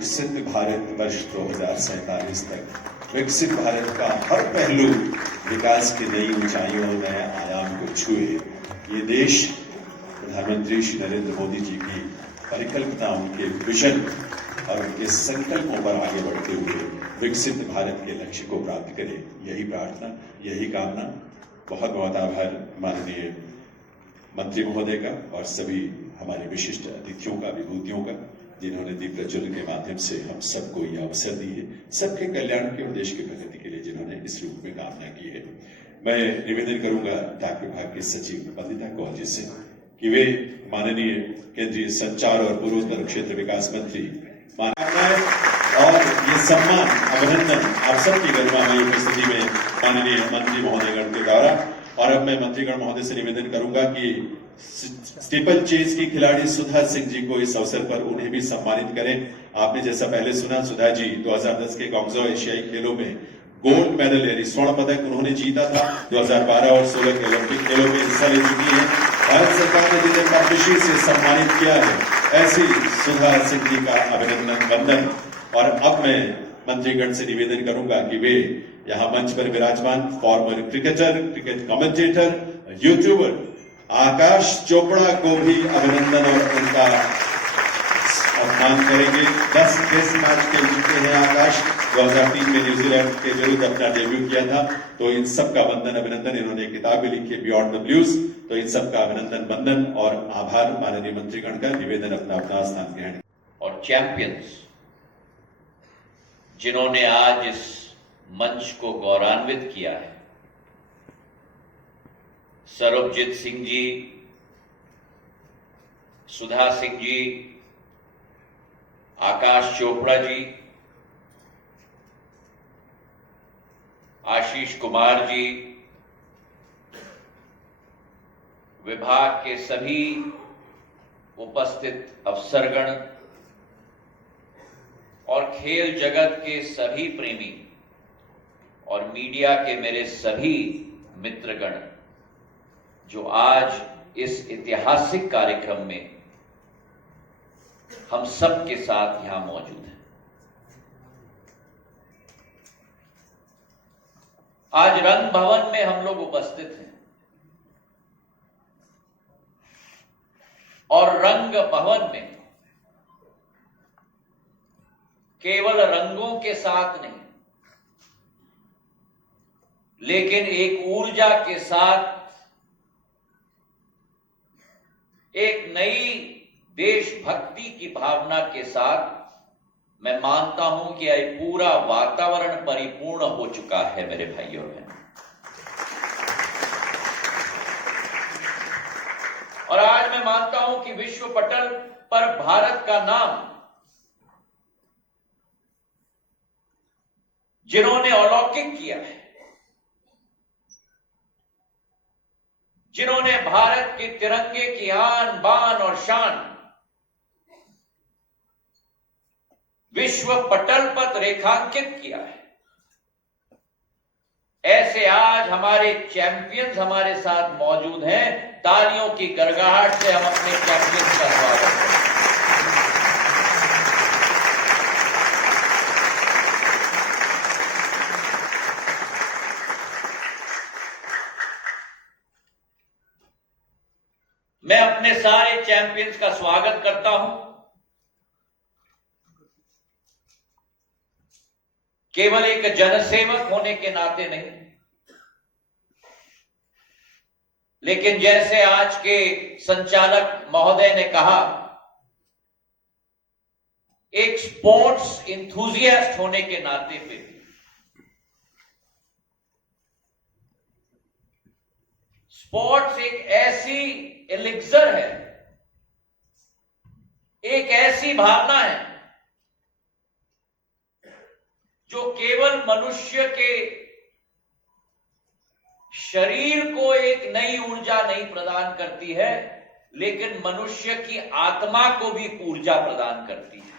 विकसित भारत वर्ष 2047 तक विकसित भारत का हर पहलू विकास की नई ऊंचाइयों और नए आयाम को छुए, ये देश प्रधानमंत्री श्री नरेंद्र मोदी जी की परिकल्पना, उनके विजन और उनके संकल्पों पर आगे बढ़ते हुए विकसित भारत के लक्ष्य को प्राप्त करे, यही प्रार्थना, यही कामना। बहुत बहुत आभार माननीय मंत्री महोदय का और सभी हमारे विशिष्ट अतिथियों का, विभूतियों का, जिन्होंने दीप प्रज्वलन के माध्यम से हम सबको यह अवसर दी है, सबके कल्याण के और देश की प्रगति के लिए जिन्होंने इस रूप में कामना की है। मैं निवेदन करूंगा डाक विभाग के सचिव वंदिता कौर जी से कि वे माननीय केंद्रीय संचार और पूर्वोत्तर क्षेत्र विकास मंत्री और ये सम्मान, अभिनंदन आप सबकी गरिमामयी उपस्थिति में माननीय मंत्री महोदयगण के द्वारा। और अब मैं मंत्रीगण महोदय से निवेदन करूंगा कि स्टीपल चेज की खिलाड़ी सुधा सिंह जी को इस अवसर पर उन्हें भी सम्मानित करें। आपने जैसा पहले सुना, सुधा जी 2010 के ग्वांगझो एशियाई खेलों में गोल्ड मेडल यानी स्वर्ण पदक उन्होंने जीता था। 2012 और 16 के ओलंपिक खेलों में हिस्सा ले चुकी है। भारत सरकार ने जिन्हें पद्मश्री से सम्मानित किया है, ऐसी सुधा सिंह जी का अभिनंदन, वंदन। और अब मैं मंत्रीगण से निवेदन करूंगा कि वे यहां मंच पर विराजमान former cricketer, cricket commentator, YouTuber Aakash Chopra को भी अभिनंदन और उनका सम्मान करेंगे। 10 टेस्ट मैच खेल चुके हैं आकाश। 2003 में न्यूजीलैंड के विरुद्ध अपना डेब्यू किया था। तो इन सबका वंदन, अभिनंदन। इन्होंने एक किताब भी लिखी है, बियॉन्ड द ब्लूज। तो इन सबका अभिनंदन, वंदन और आभार। माननीय मंत्रीगण का निवेदन अपना अपना स्थान ग्रहण। और चैंपियंस जिन्होंने आज इस मंच को गौरवान्वित किया है, सरबजीत सिंह जी, सुधा सिंह जी, आकाश चोपड़ा जी, आशीष कुमार जी, विभाग के सभी उपस्थित अफसरगण और खेल जगत के सभी प्रेमी और मीडिया के मेरे सभी मित्रगण जो आज इस ऐतिहासिक कार्यक्रम में हम सब के साथ यहां मौजूद हैं। आज रंग भवन में हम लोग उपस्थित हैं और रंग भवन में केवल रंगों के साथ नहीं, लेकिन एक ऊर्जा के साथ, एक नई देशभक्ति की भावना के साथ मैं मानता हूं कि यह पूरा वातावरण परिपूर्ण हो चुका है मेरे भाइयों और बहनों। और आज मैं मानता हूं कि विश्व पटल पर भारत का नाम जिन्होंने अलौकिक किया है, जिन्होंने भारत के तिरंगे की आन बान और शान विश्व पटल पर रेखांकित किया है, ऐसे आज हमारे चैंपियंस हमारे साथ मौजूद हैं। तालियों की गड़गड़ाहट से हम अपने चैंपियंस का स्वागत करें। मैं अपने सारे चैंपियंस का स्वागत करता हूं, केवल एक जनसेवक होने के नाते नहीं, लेकिन जैसे आज के संचालक महोदय ने कहा, एक स्पोर्ट्स इंथुजियास्ट होने के नाते पे स्पोर्ट्स एक ऐसी एलिक्सर है, एक ऐसी भावना है जो केवल मनुष्य के शरीर को एक नई ऊर्जा नहीं प्रदान करती है, लेकिन मनुष्य की आत्मा को भी ऊर्जा प्रदान करती है।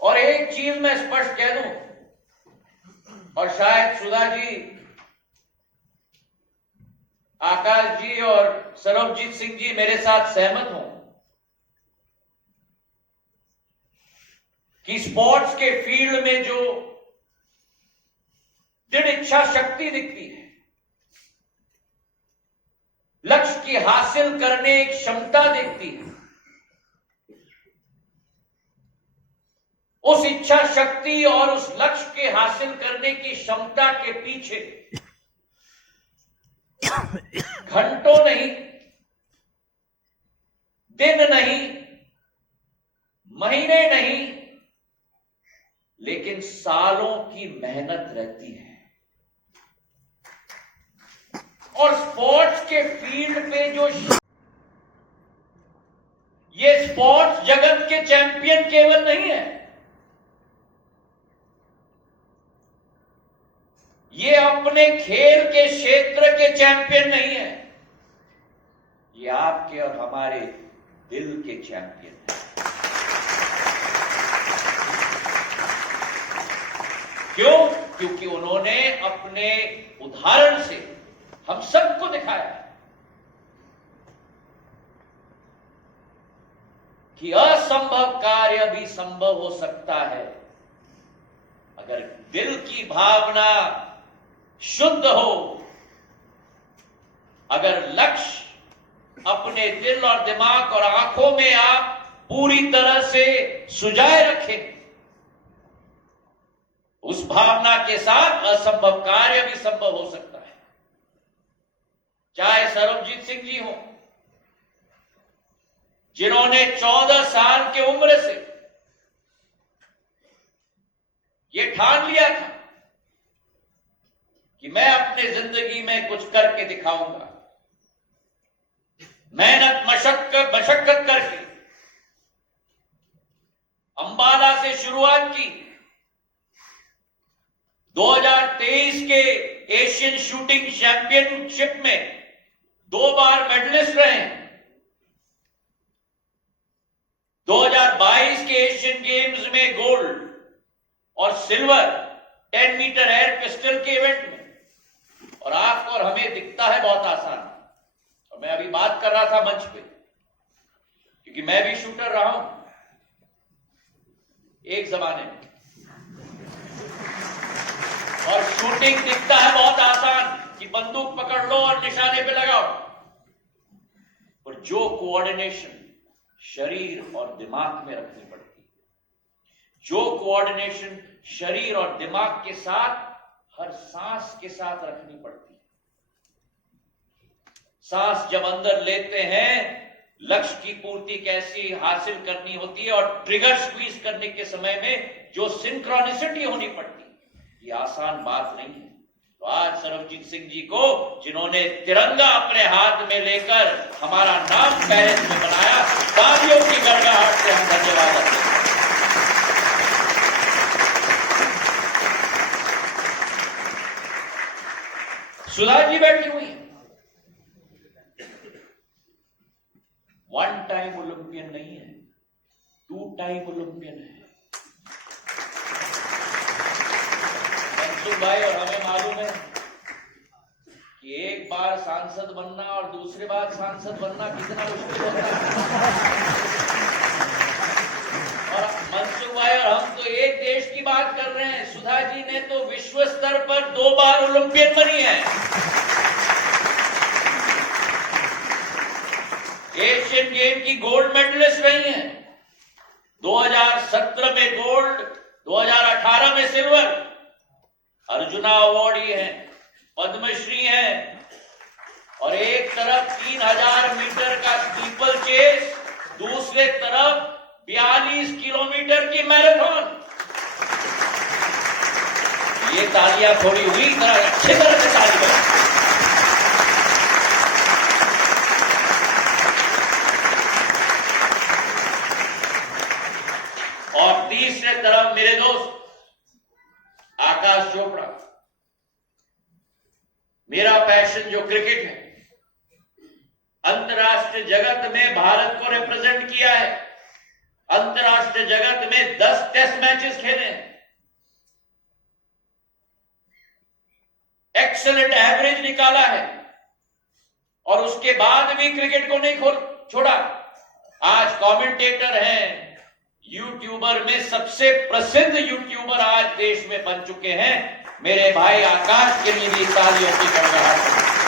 और एक चीज मैं स्पष्ट कह दूं, और शायद सुधा जी, आकाश जी और सरबजीत सिंह जी मेरे साथ सहमत हों, कि स्पोर्ट्स के फील्ड में जो दृढ़ इच्छा शक्ति दिखती है, लक्ष्य की हासिल करने की क्षमता दिखती है, उस इच्छा शक्ति और उस लक्ष्य के हासिल करने की क्षमता के पीछे घंटों नहीं, दिन नहीं, महीने नहीं, लेकिन सालों की मेहनत रहती है। और स्पोर्ट्स के फील्ड पे जो ये स्पोर्ट्स जगत के चैंपियन केवल नहीं है, ये अपने खेल के क्षेत्र के चैंपियन नहीं है, ये आपके और हमारे दिल के चैंपियन हैं। क्यों? क्योंकि उन्होंने अपने उदाहरण से हम सबको दिखाया कि असंभव कार्य भी संभव हो सकता है अगर दिल की भावना शुद्ध हो, अगर लक्ष्य अपने दिल और दिमाग और आंखों में आप पूरी तरह से सुजाए रखें, उस भावना के साथ असंभव कार्य भी संभव हो सकता है। चाहे सरबजीत सिंह जी हो, जिन्होंने 14 साल की उम्र से ये ठान लिया था कि मैं अपने जिंदगी में कुछ करके दिखाऊंगा, मेहनत मशक्कत करके अंबाला से शुरुआत की, 2023 के एशियन शूटिंग चैंपियनशिप में 2 बार मेडलिस्ट रहे हैं, 2022 के एशियन गेम्स में गोल्ड और सिल्वर 10 मीटर एयर पिस्टल के इवेंट में। और आपको और हमें दिखता है बहुत आसान, और मैं अभी बात कर रहा था मंच पे, क्योंकि मैं भी शूटर रहा हूं एक जमाने में, और शूटिंग दिखता है बहुत आसान कि बंदूक पकड़ लो और निशाने पे लगाओ, और जो कोऑर्डिनेशन शरीर और दिमाग में रखनी पड़ती है, जो कोऑर्डिनेशन शरीर और दिमाग के साथ हर सांस के साथ रखनी पड़ती है। सांस जब अंदर लेते हैं, लक्ष्य की पूर्ति कैसी हासिल करनी होती है, और ट्रिगर स्क्वीज करने के समय में जो सिंक्रोनिसिटी होनी पड़ती है, ये आसान बात नहीं है। तो आज सरबजीत सिंह जी को, जिन्होंने तिरंगा अपने हाथ में लेकर हमारा नाम पेरिस में बनाया, तालियों की गड़गड़ाहट से हम धन्यवाद देते हैं। सुधा जी बैठी हुई है, 1 टाइम ओलंपियन नहीं है, 2 टाइम ओलंपियन है। मनसुख भाई और हमें मालूम है कि एक बार सांसद बनना और दूसरी बार सांसद बनना कितना मुश्किल होता है। और मनसुख भाई और हम तो एक देश की बात कर रहे हैं, सुधा जी ने तो विश्व स्तर पर 2 बार ओलंपियन बनी है, एशियन गेम की गोल्ड मेडलिस्ट रही हैं, 2017 में गोल्ड, 2018 में सिल्वर, अर्जुना अवार्डी हैं, पद्मश्री हैं, और एक तरफ 3000 मीटर का स्टीपल चेस, दूसरे तरफ 42 किलोमीटर की मैराथन। ये तालियां थोड़ी हुई, अच्छी तरह से ताली बजाओ। और तीसरे तरफ मेरे दोस्त आकाश चोपड़ा, मेरा पैशन जो क्रिकेट है, अंतर्राष्ट्रीय जगत में भारत को रिप्रेजेंट किया है, अंतर्राष्ट्रीय जगत में 10 टेस्ट मैचेस खेले, एक्सेलेंट एवरेज निकाला है, और उसके बाद भी क्रिकेट को नहीं छोड़ा। आज कमेंटेटर हैं, यूट्यूबर में सबसे प्रसिद्ध यूट्यूबर आज देश में बन चुके हैं। मेरे भाई आकाश के लिए भी तालियों की गड़गड़ाहट।